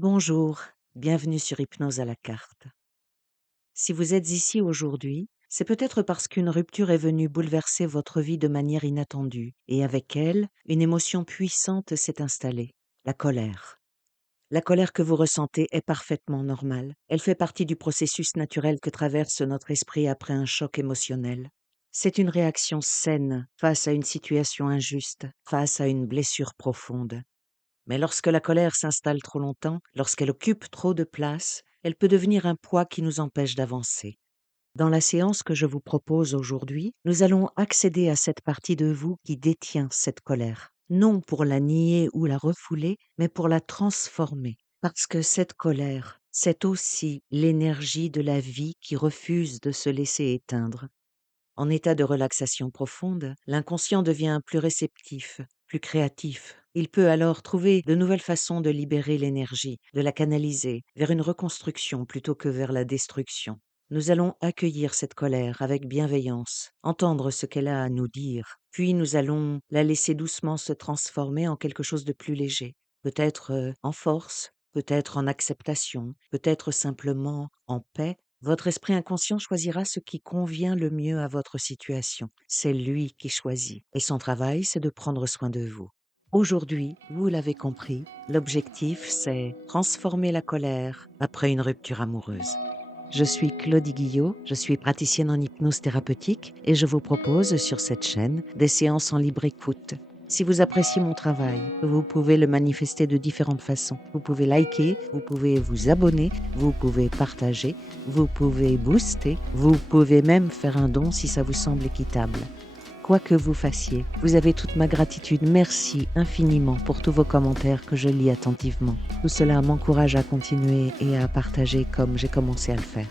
Bonjour, bienvenue sur Hypnose à la carte. Si vous êtes ici aujourd'hui, c'est peut-être parce qu'une rupture est venue bouleverser votre vie de manière inattendue, et avec elle, une émotion puissante s'est installée, la colère. La colère que vous ressentez est parfaitement normale. Elle fait partie du processus naturel que traverse notre esprit après un choc émotionnel. C'est une réaction saine face à une situation injuste, face à une blessure profonde. Mais lorsque la colère s'installe trop longtemps, lorsqu'elle occupe trop de place, elle peut devenir un poids qui nous empêche d'avancer. Dans la séance que je vous propose aujourd'hui, nous allons accéder à cette partie de vous qui détient cette colère, non pour la nier ou la refouler, mais pour la transformer. Parce que cette colère, c'est aussi l'énergie de la vie qui refuse de se laisser éteindre. En état de relaxation profonde, l'inconscient devient plus réceptif, plus créatif. Il peut alors trouver de nouvelles façons de libérer l'énergie, de la canaliser vers une reconstruction plutôt que vers la destruction. Nous allons accueillir cette colère avec bienveillance, entendre ce qu'elle a à nous dire, puis nous allons la laisser doucement se transformer en quelque chose de plus léger, peut-être en force, peut-être en acceptation, peut-être simplement en paix. Votre esprit inconscient choisira ce qui convient le mieux à votre situation. C'est lui qui choisit. Et son travail, c'est de prendre soin de vous. Aujourd'hui, vous l'avez compris, l'objectif, c'est transformer la colère après une rupture amoureuse. Je suis Claudie Guillot, je suis praticienne en hypnose thérapeutique et je vous propose sur cette chaîne des séances en libre écoute. Si vous appréciez mon travail, vous pouvez le manifester de différentes façons. Vous pouvez liker, vous pouvez vous abonner, vous pouvez partager, vous pouvez booster, vous pouvez même faire un don si ça vous semble équitable. Quoi que vous fassiez, vous avez toute ma gratitude. Merci infiniment pour tous vos commentaires que je lis attentivement. Tout cela m'encourage à continuer et à partager comme j'ai commencé à le faire.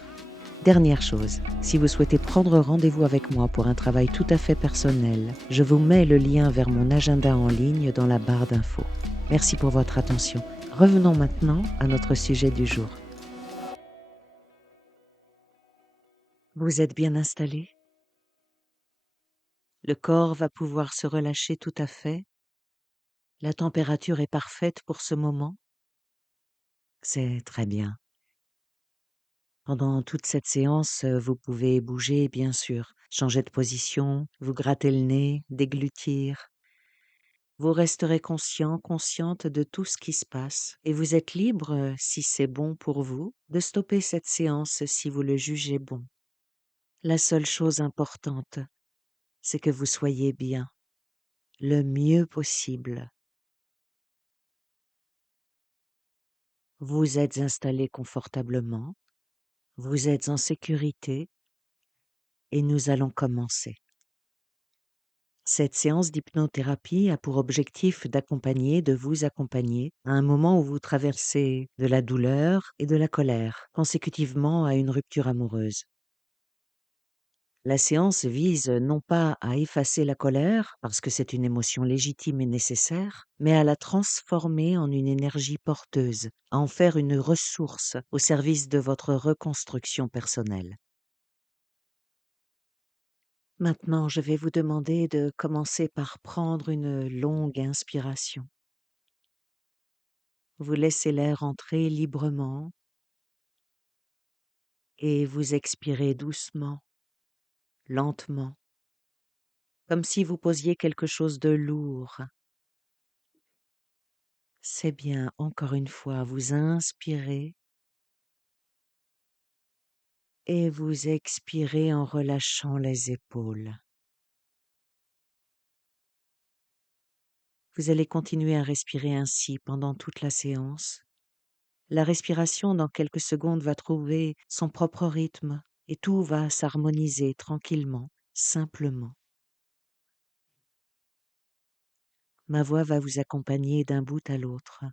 Dernière chose, si vous souhaitez prendre rendez-vous avec moi pour un travail tout à fait personnel, je vous mets le lien vers mon agenda en ligne dans la barre d'infos. Merci pour votre attention. Revenons maintenant à notre sujet du jour. Vous êtes bien installé? Le corps va pouvoir se relâcher tout à fait. La température est parfaite pour ce moment. C'est très bien. Pendant toute cette séance, vous pouvez bouger, bien sûr, changer de position, vous gratter le nez, déglutir. Vous resterez conscient, consciente de tout ce qui se passe et vous êtes libre, si c'est bon pour vous, de stopper cette séance si vous le jugez bon. La seule chose importante, c'est que vous soyez bien, le mieux possible. Vous êtes installé confortablement, vous êtes en sécurité et nous allons commencer. Cette séance d'hypnothérapie a pour objectif de vous accompagner à un moment où vous traversez de la douleur et de la colère, consécutivement à une rupture amoureuse. La séance vise non pas à effacer la colère, parce que c'est une émotion légitime et nécessaire, mais à la transformer en une énergie porteuse, à en faire une ressource au service de votre reconstruction personnelle. Maintenant, je vais vous demander de commencer par prendre une longue inspiration. Vous laissez l'air entrer librement et vous expirez doucement, lentement, comme si vous posiez quelque chose de lourd. C'est bien, encore une fois, vous inspirez et vous expirez en relâchant les épaules. Vous allez continuer à respirer ainsi pendant toute la séance. La respiration, dans quelques secondes, va trouver son propre rythme et tout va s'harmoniser tranquillement, simplement. Ma voix va vous accompagner d'un bout à l'autre.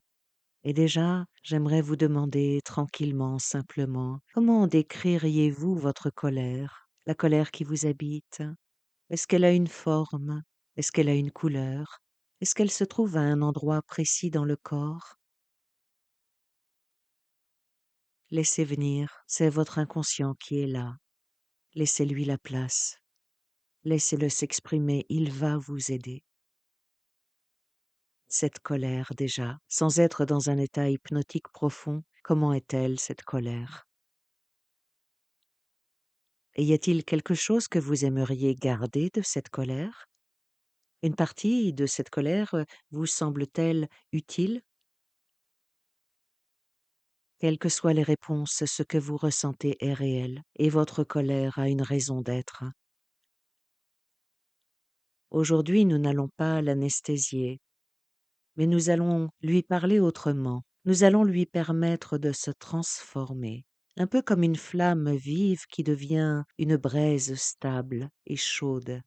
Et déjà, j'aimerais vous demander tranquillement, simplement, comment décririez-vous votre colère, la colère qui vous habite? Est-ce qu'elle a une forme? Est-ce qu'elle a une couleur? Est-ce qu'elle se trouve à un endroit précis dans le corps? Laissez venir, c'est votre inconscient qui est là. Laissez-lui la place. Laissez-le s'exprimer, il va vous aider. cette colère déjà, sans être dans un état hypnotique profond? Comment est-elle, cette colère? Et y a-t-il quelque chose que vous aimeriez garder de cette colère? Une partie de cette colère vous semble-t-elle utile? Quelles que soient les réponses, ce que vous ressentez est réel et votre colère a une raison d'être. Aujourd'hui, nous n'allons pas l'anesthésier, mais nous allons lui parler autrement. Nous allons lui permettre de se transformer, un peu comme une flamme vive qui devient une braise stable et chaude.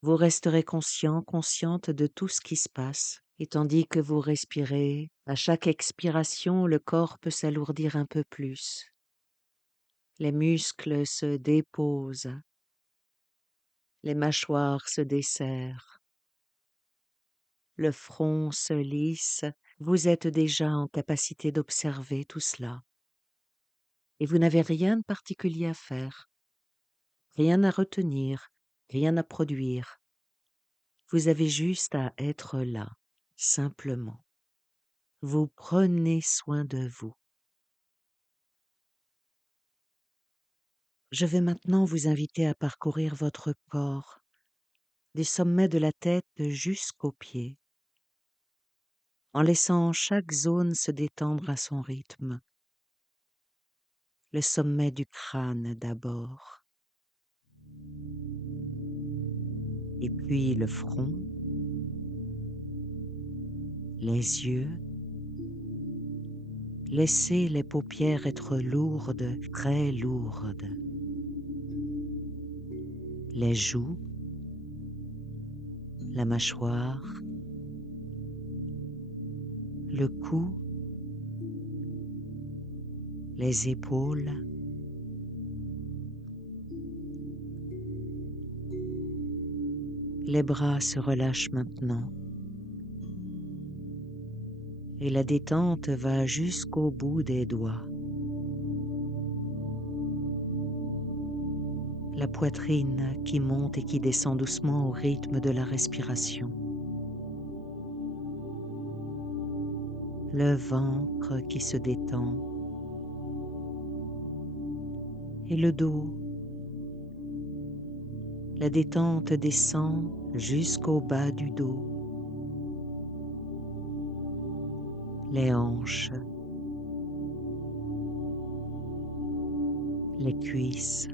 Vous resterez conscient, consciente de tout ce qui se passe, et tandis que vous respirez, à chaque expiration, le corps peut s'alourdir un peu plus. Les muscles se déposent, les mâchoires se desserrent, le front se lisse. Vous êtes déjà en capacité d'observer tout cela. Et vous n'avez rien de particulier à faire, rien à retenir, rien à produire. Vous avez juste à être là, simplement. Vous prenez soin de vous. Je vais maintenant vous inviter à parcourir votre corps, du sommet de la tête jusqu'aux pieds, en laissant chaque zone se détendre à son rythme. Le sommet du crâne d'abord, et puis le front, les yeux. Laissez les paupières être lourdes, très lourdes. Les joues, la mâchoire, le cou, les épaules. Les bras se relâchent maintenant. Et la détente va jusqu'au bout des doigts. La poitrine qui monte et qui descend doucement au rythme de la respiration. Le ventre qui se détend. Et le dos. La détente descend jusqu'au bas du dos. Les hanches. Les cuisses.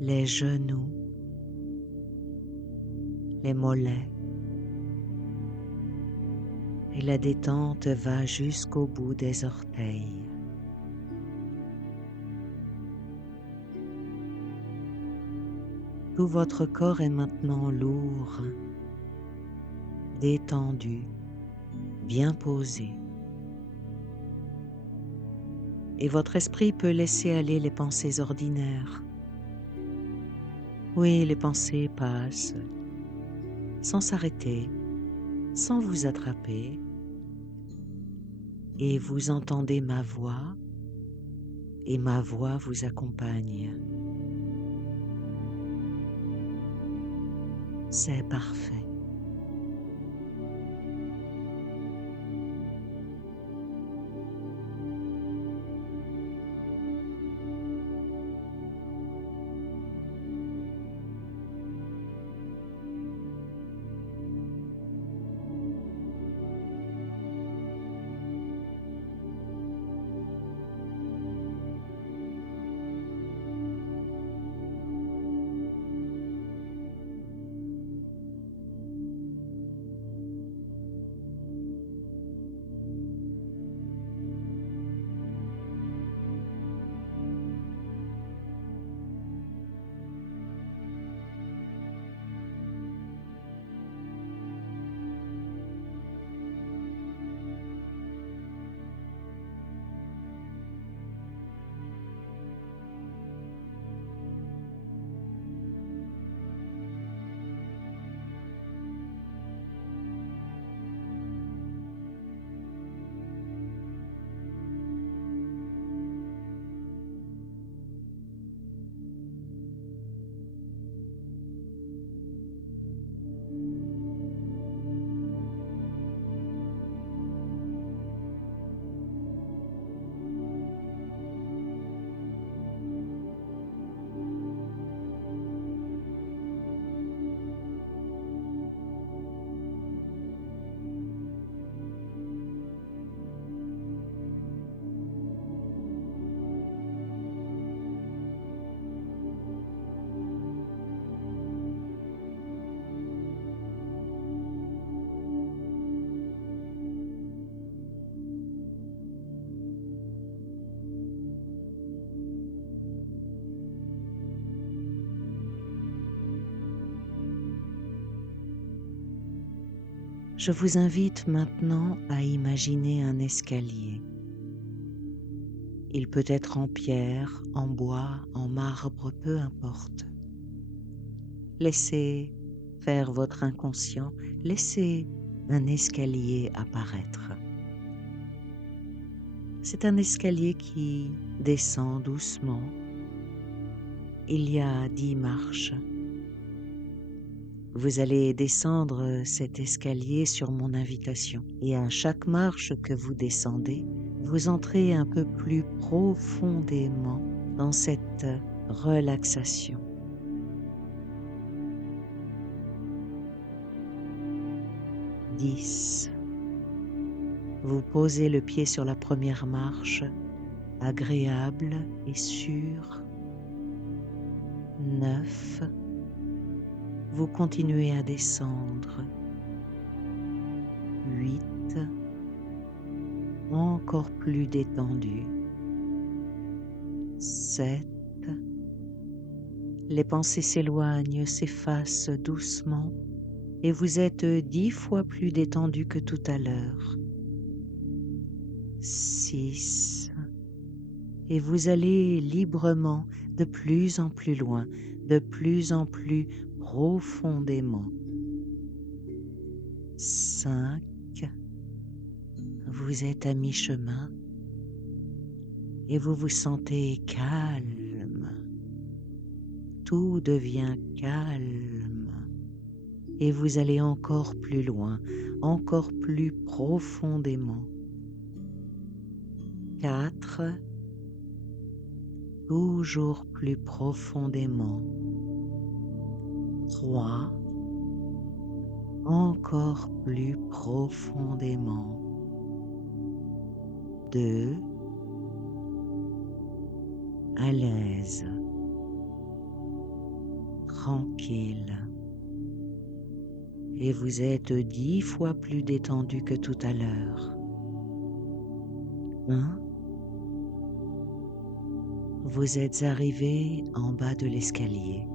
Les genoux. Les mollets. Et la détente va jusqu'au bout des orteils. Tout votre corps est maintenant lourd, détendu, bien posé. Et votre esprit peut laisser aller les pensées ordinaires. Oui, les pensées passent, sans s'arrêter, sans vous attraper. Et vous entendez ma voix, et ma voix vous accompagne. C'est parfait. Je vous invite maintenant à imaginer un escalier. Il peut être en pierre, en bois, en marbre, peu importe. Laissez faire votre inconscient, laissez un escalier apparaître. C'est un escalier qui descend doucement. Il y a 10 marches. Vous allez descendre cet escalier sur mon invitation et à chaque marche que vous descendez, vous entrez un peu plus profondément dans cette relaxation. 10. Vous posez le pied sur la première marche, agréable et sûr. 9. Vous continuez à descendre. 8. Encore plus détendu. 7. Les pensées s'éloignent, s'effacent doucement et vous êtes 10 fois plus détendu que tout à l'heure. 6. Et vous allez librement de plus en plus loin, de plus en plus profondément. 5. Vous êtes à mi-chemin et vous vous sentez calme. Tout devient calme et vous allez encore plus loin, encore plus profondément. 4. Toujours plus profondément. 3. Encore plus profondément. 2. À l'aise. Tranquille. Et vous êtes 10 fois plus détendu que tout à l'heure. 1. Vous êtes arrivé en bas de l'escalier.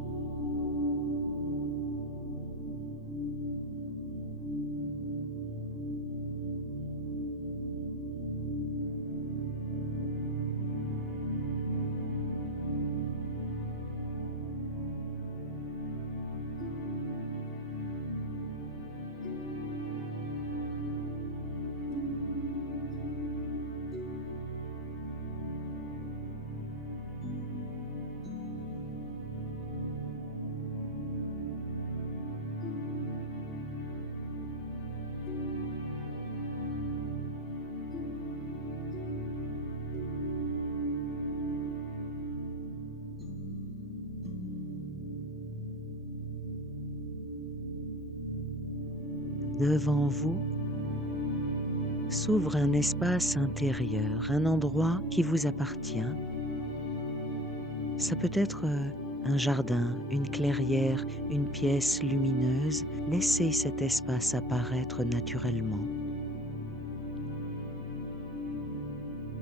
Devant vous s'ouvre un espace intérieur, un endroit qui vous appartient. Ça peut être un jardin, une clairière, une pièce lumineuse. Laissez cet espace apparaître naturellement.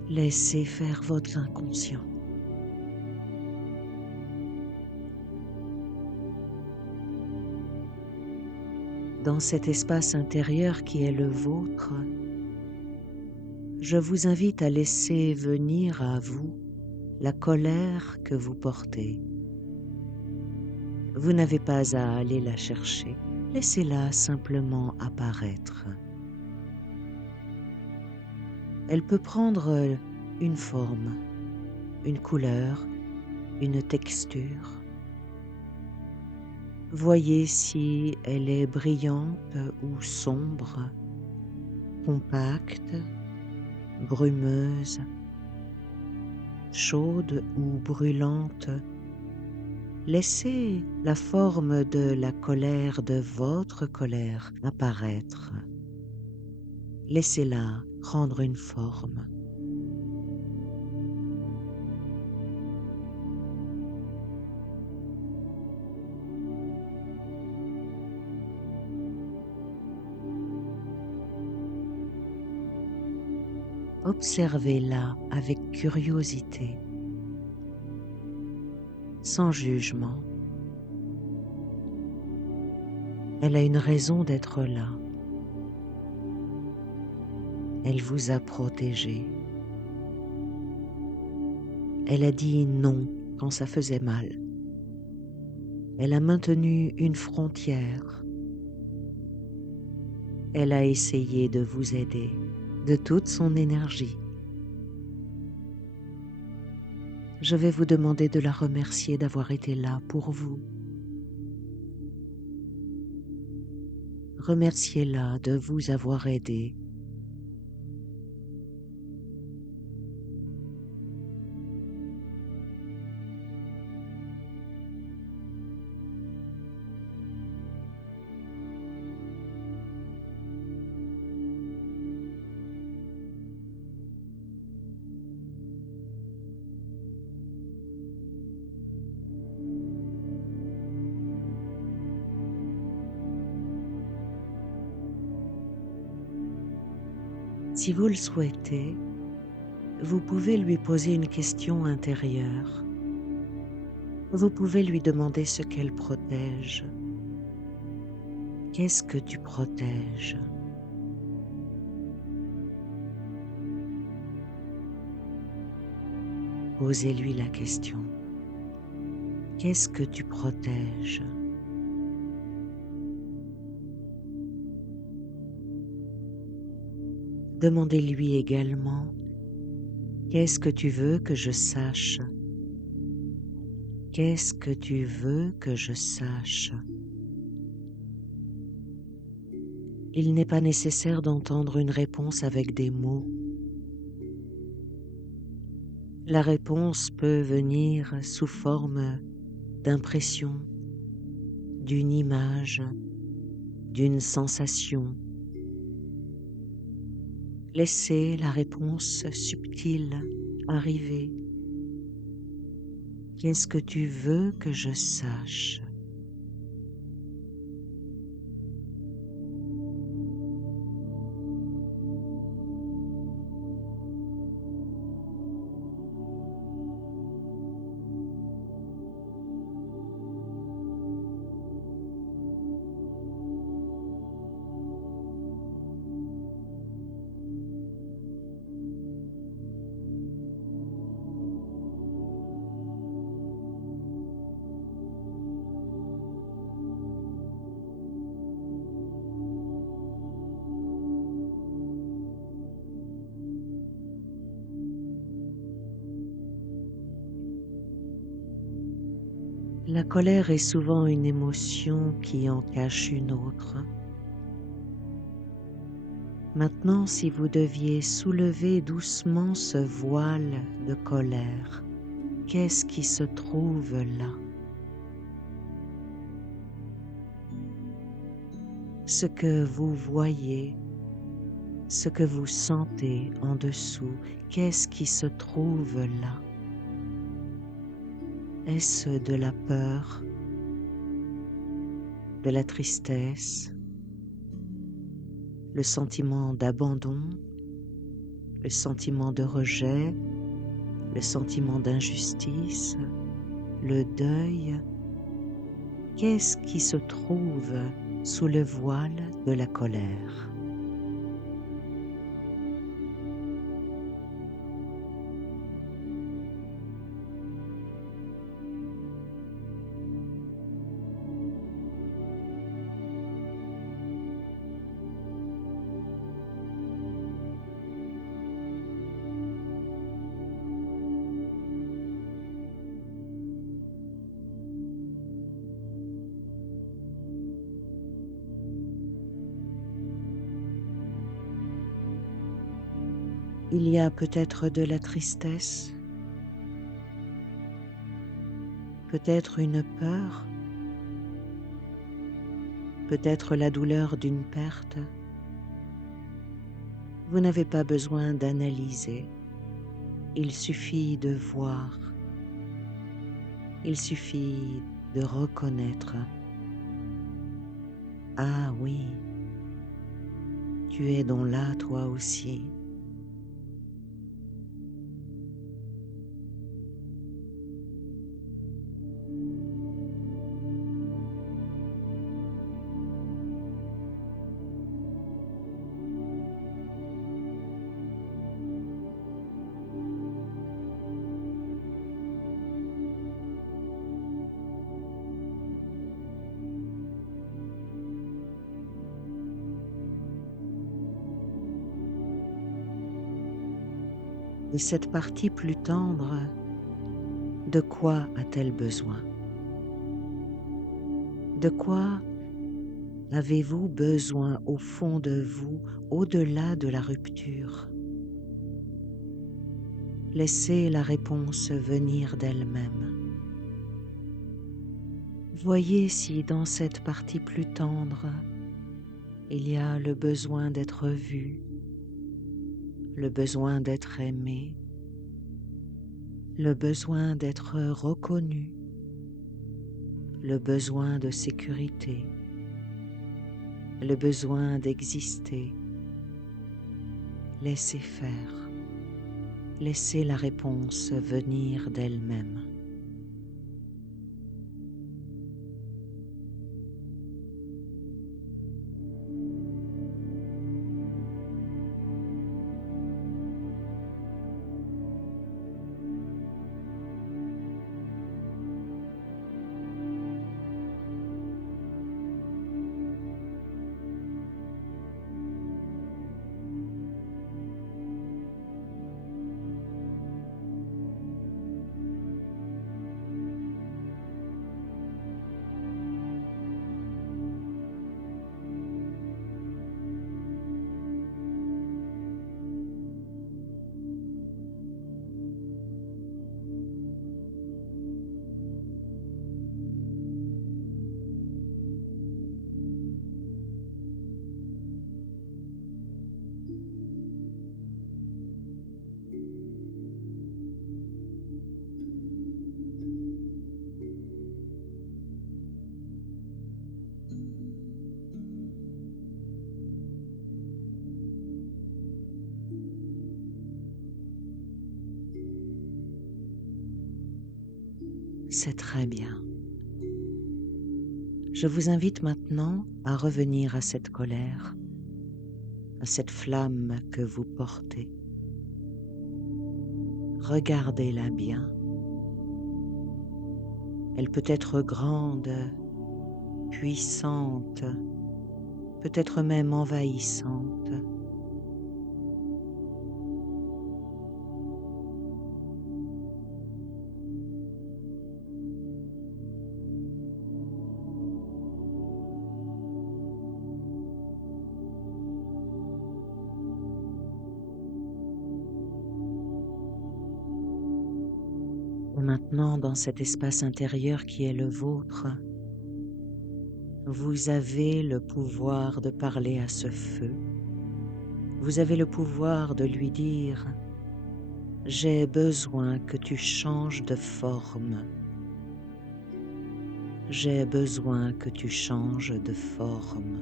Laissez faire votre inconscient. Dans cet espace intérieur qui est le vôtre, je vous invite à laisser venir à vous la colère que vous portez. Vous n'avez pas à aller la chercher, laissez-la simplement apparaître. Elle peut prendre une forme, une couleur, une texture. Voyez si elle est brillante ou sombre, compacte, brumeuse, chaude ou brûlante. Laissez la forme de la colère, de votre colère, apparaître. Laissez-la prendre une forme. Observez-la avec curiosité, sans jugement. Elle a une raison d'être là. Elle vous a protégé. Elle a dit non quand ça faisait mal. Elle a maintenu une frontière. Elle a essayé de vous aider de toute son énergie. Je vais vous demander de la remercier d'avoir été là pour vous. Remerciez-la de vous avoir aidé. Si vous le souhaitez, vous pouvez lui poser une question intérieure. Vous pouvez lui demander ce qu'elle protège. Qu'est-ce que tu protèges? Posez-lui la question. Qu'est-ce que tu protèges? Demandez-lui également, qu'est-ce que tu veux que je sache? Qu'est-ce que tu veux que je sache? Il n'est pas nécessaire d'entendre une réponse avec des mots. La réponse peut venir sous forme d'impression, d'une image, d'une sensation. Laissez la réponse subtile arriver. Qu'est-ce que tu veux que je sache? La colère est souvent une émotion qui en cache une autre. Maintenant, si vous deviez soulever doucement ce voile de colère, qu'est-ce qui se trouve là? Ce que vous voyez, ce que vous sentez en dessous, qu'est-ce qui se trouve là? Est-ce de la peur, de la tristesse, le sentiment d'abandon, le sentiment de rejet, le sentiment d'injustice, le deuil? Qu'est-ce qui se trouve sous le voile de la colère? Il y a peut-être de la tristesse, peut-être une peur, peut-être la douleur d'une perte. Vous n'avez pas besoin d'analyser, il suffit de voir, il suffit de reconnaître. Ah oui, tu es donc là toi aussi. Et cette partie plus tendre, de quoi a-t-elle besoin? De quoi avez-vous besoin au fond de vous, au-delà de la rupture? Laissez la réponse venir d'elle-même. Voyez si dans cette partie plus tendre, il y a le besoin d'être vu, le besoin d'être aimé, le besoin d'être reconnu, le besoin de sécurité, le besoin d'exister. Laissez faire, laissez la réponse venir d'elle-même. C'est très bien. Je vous invite maintenant à revenir à cette colère, à cette flamme que vous portez. Regardez-la bien. Elle peut être grande, puissante, peut-être même envahissante. Et maintenant, dans cet espace intérieur qui est le vôtre, vous avez le pouvoir de parler à ce feu. Vous avez le pouvoir de lui dire « J'ai besoin que tu changes de forme. J'ai besoin que tu changes de forme. »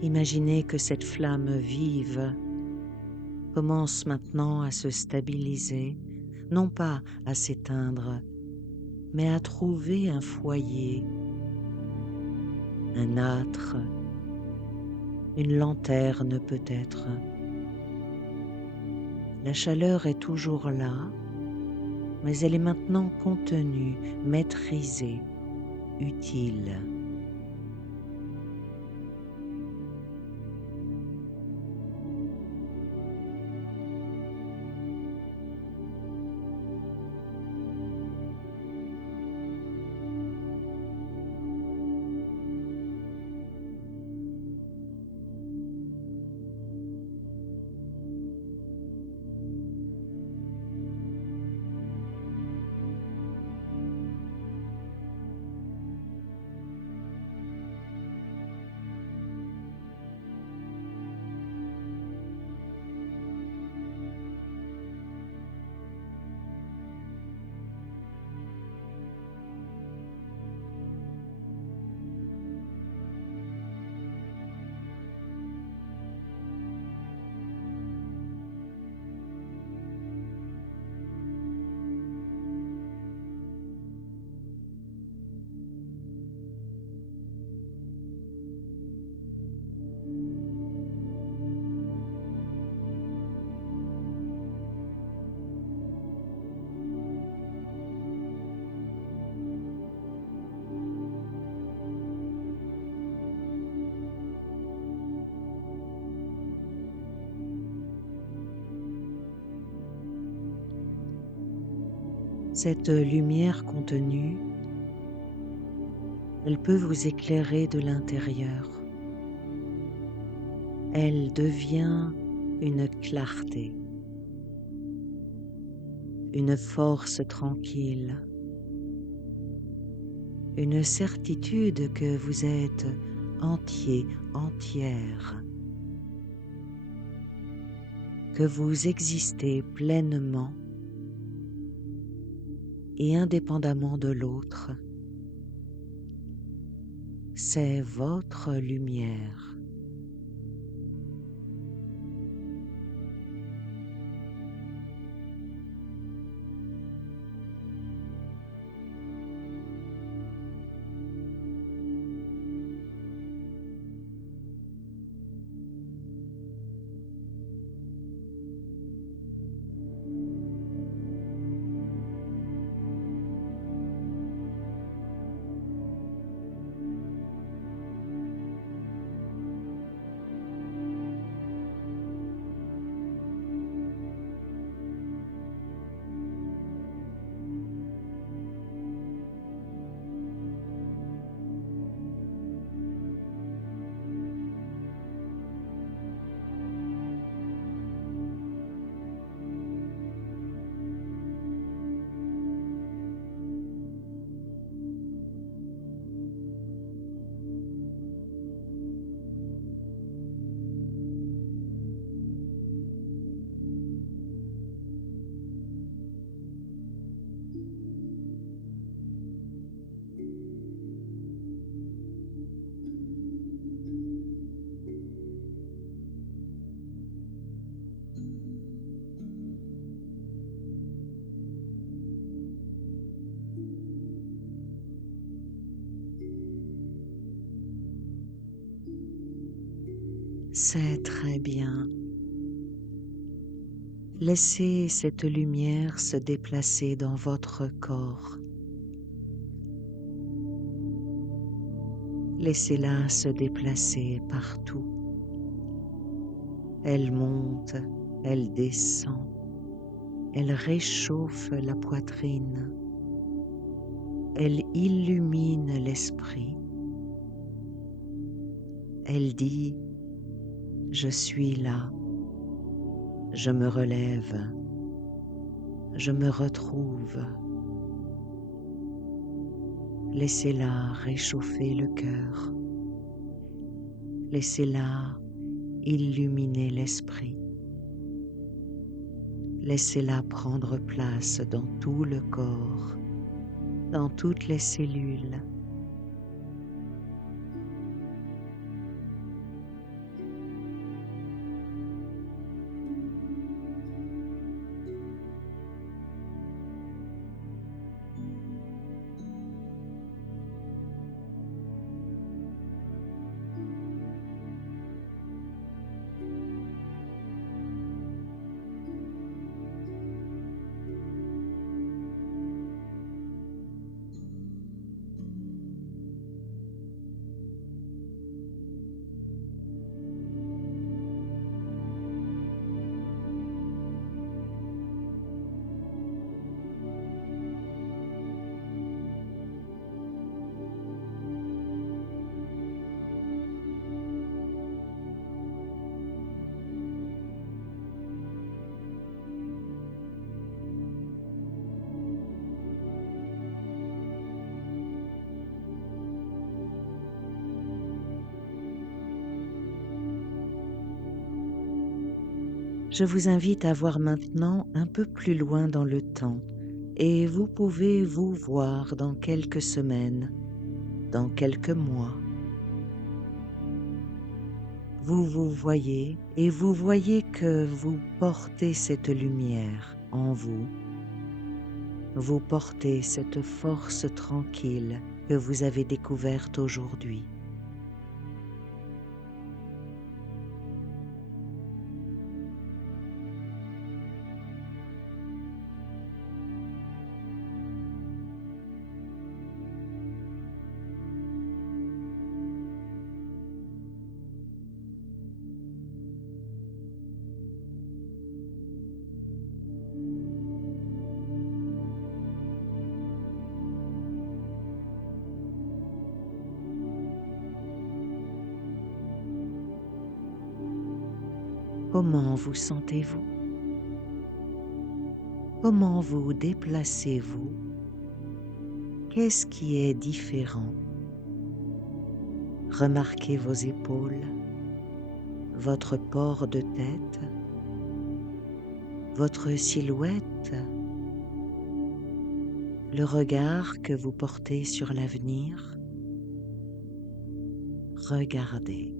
Imaginez que cette flamme vive commence maintenant à se stabiliser, non pas à s'éteindre, mais à trouver un foyer, un âtre, une lanterne peut-être. La chaleur est toujours là, mais elle est maintenant contenue, maîtrisée, utile. Cette lumière contenue, elle peut vous éclairer de l'intérieur. Elle devient une clarté, une force tranquille, une certitude que vous êtes entier, entière, que vous existez pleinement et indépendamment de l'autre. C'est votre lumière. C'est très bien. Laissez cette lumière se déplacer dans votre corps. Laissez-la se déplacer partout. Elle monte, elle descend, elle réchauffe la poitrine, elle illumine l'esprit. Elle dit: je suis là, je me relève, je me retrouve. Laissez-la réchauffer le cœur. Laissez-la illuminer l'esprit. Laissez-la prendre place dans tout le corps, dans toutes les cellules. Je vous invite à voir maintenant un peu plus loin dans le temps et vous pouvez vous voir dans quelques semaines, dans quelques mois. Vous vous voyez et vous voyez que vous portez cette lumière en vous. Vous portez cette force tranquille que vous avez découverte aujourd'hui. Comment vous sentez-vous? Comment vous déplacez-vous? Qu'est-ce qui est différent? Remarquez vos épaules, votre port de tête, votre silhouette, le regard que vous portez sur l'avenir. Regardez.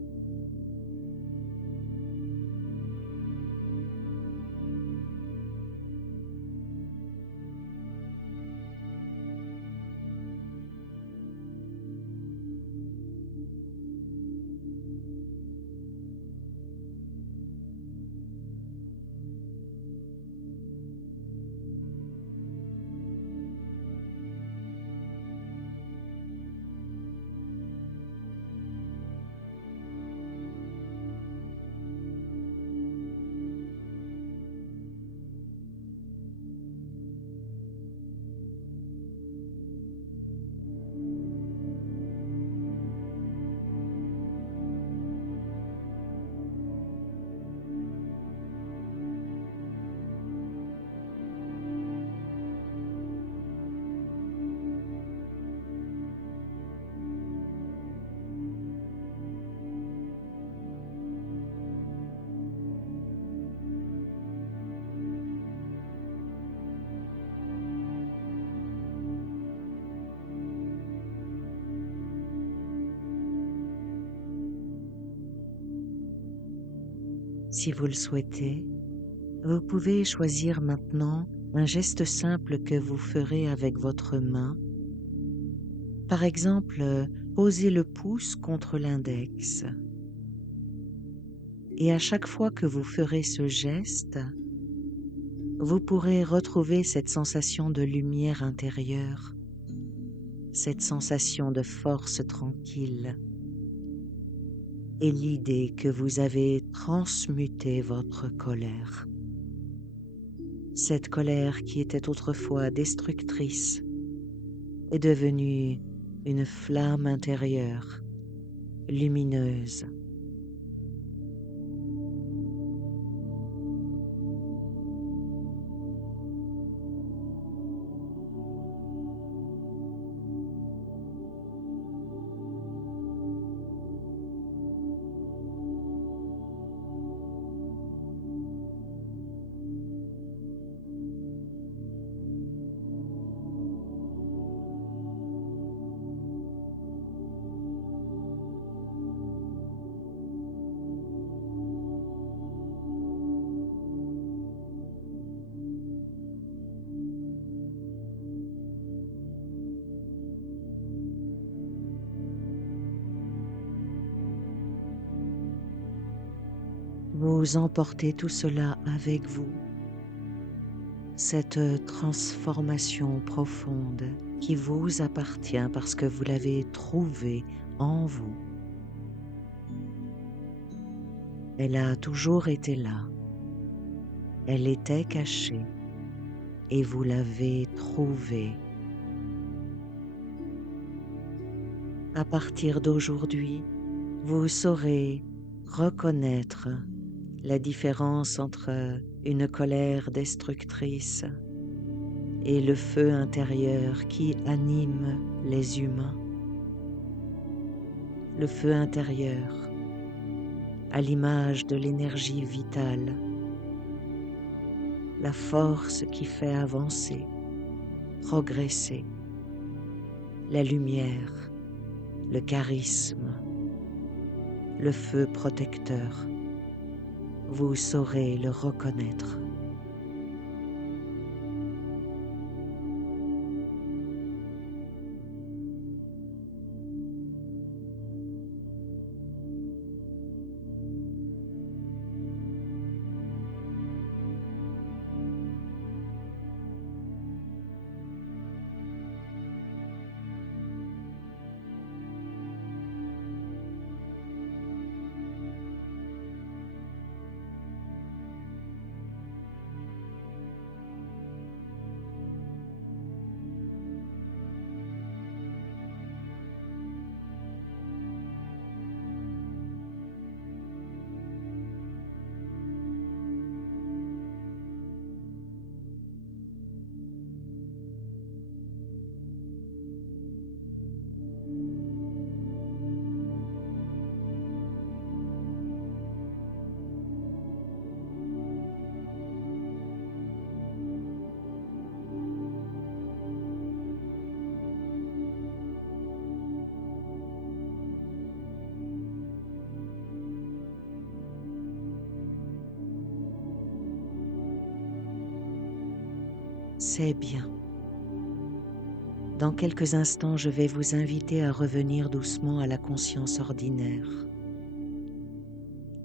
Si vous le souhaitez, vous pouvez choisir maintenant un geste simple que vous ferez avec votre main. Par exemple, posez le pouce contre l'index. Et à chaque fois que vous ferez ce geste, vous pourrez retrouver cette sensation de lumière intérieure, cette sensation de force tranquille et l'idée que vous avez transmuté votre colère. Cette colère qui était autrefois destructrice est devenue une flamme intérieure, lumineuse. Vous emportez tout cela avec vous, cette transformation profonde qui vous appartient parce que vous l'avez trouvée en vous. Elle a toujours été là, elle était cachée et vous l'avez trouvée. À partir d'aujourd'hui, vous saurez reconnaître la différence entre une colère destructrice et le feu intérieur qui anime les humains. Le feu intérieur, à l'image de l'énergie vitale, la force qui fait avancer, progresser, la lumière, le charisme, le feu protecteur. Vous saurez le reconnaître. C'est bien. Dans quelques instants, je vais vous inviter à revenir doucement à la conscience ordinaire.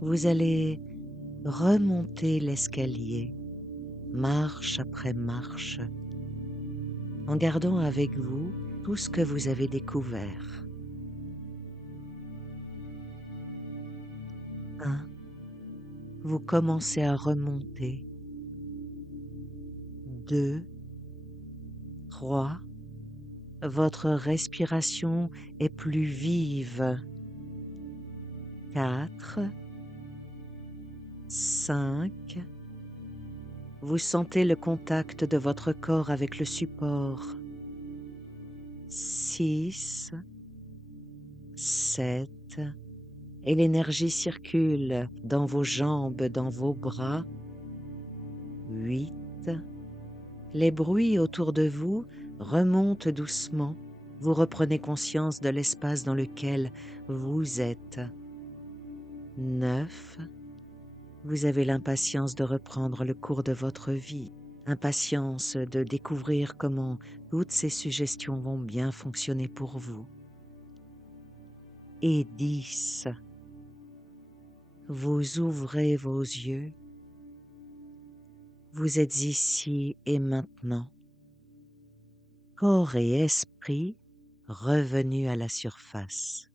Vous allez remonter l'escalier, marche après marche, en gardant avec vous tout ce que vous avez découvert. 1. Vous commencez à remonter. 2, 3. Votre respiration est plus vive. 4, 5. Vous sentez le contact de votre corps avec le support. 6, 7. Et l'énergie circule dans vos jambes, dans vos bras. 8. Les bruits autour de vous remontent doucement. Vous reprenez conscience de l'espace dans lequel vous êtes. 9. Vous avez l'impatience de reprendre le cours de votre vie. Impatience de découvrir comment toutes ces suggestions vont bien fonctionner pour vous. Et 10. Vous ouvrez vos yeux. Vous êtes ici et maintenant. Corps et esprit revenus à la surface.